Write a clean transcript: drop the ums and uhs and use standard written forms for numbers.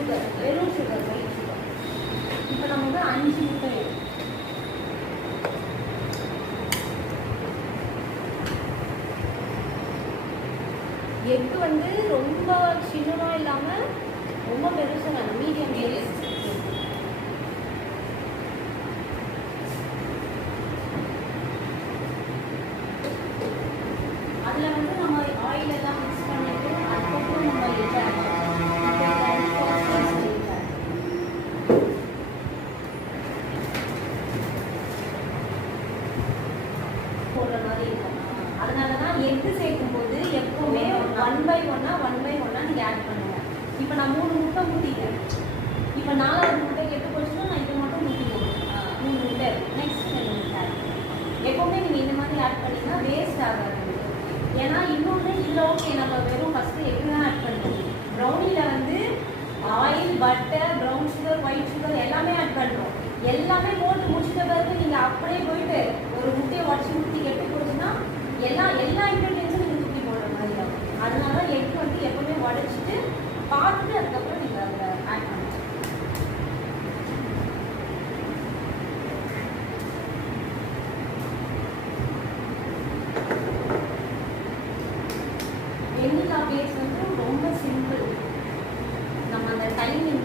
Sugar, வெறும் sugar, white sugar. இப்போ நம்ம வந்து 5 முட்டை எடுக்கணும். எக்கு வந்து ரொம்ப சின்னமாக இல்லாமல் ரொம்ப பெருசாக வேணும், மீடியம் சைஸ். அதில் வந்து நம்ம ஆயில் எல்லாம் மிக்ஸ் பண்ணிட்டு அதுக்கப்புறம் நம்ம எக் ஆட் போடுற மாதிரி இருக்கும். அதனால தான் எக்கு சேர்க்கும் போது எப்பவுமே 1/1 நீங்கள் ஆட் பண்ணுங்க. இப்போ நான் 3 முட்டை ஊற்றிட்டேன். இப்போ 4வது முட்டை கெட்டு போச்சுன்னா நான் இதை மட்டும் ஊற்றிடுவோம். 3 முட்டை நெக்ஸ்ட் 2 முட்டை ஆட் எப்பவுமே நீங்கள் இந்த மாதிரி ஆட் பண்ணிங்கன்னா வேஸ்ட் ஆகாது. ஏன்னா இன்னொன்று இதில் ஓகே நம்ம வெறும் ஃபஸ்ட்டு எக்கு தான் ஆட் பண்ணுவோம். ப்ரௌனியில் வந்து oil, butter, brown sugar, white sugar எல்லாமே ஆட் பண்ணுறோம். எல்லாமே போட்டு முடிச்சிட்ட பிறகு நீங்கள் அப்படியே போயிட்டு ஒரு முட்டையை உடச்சி ஊற்றி கெட்டு போச்சுன்னா எல்லா இன்க்ரீடியன்ஸும் நீங்கள் தூக்கி போடுற மாதிரி தான். அதனால எக் வந்து எப்பவுமே உடச்சிட்டு பார்த்துட்டு அதுக்கப்புறம் நீங்கள் அதில் ஆட் பண்ணுங்க. வெண்ணிலா பேஸ் வந்து ரொம்ப சிம்பிள். நம்ம அந்த டைமிங்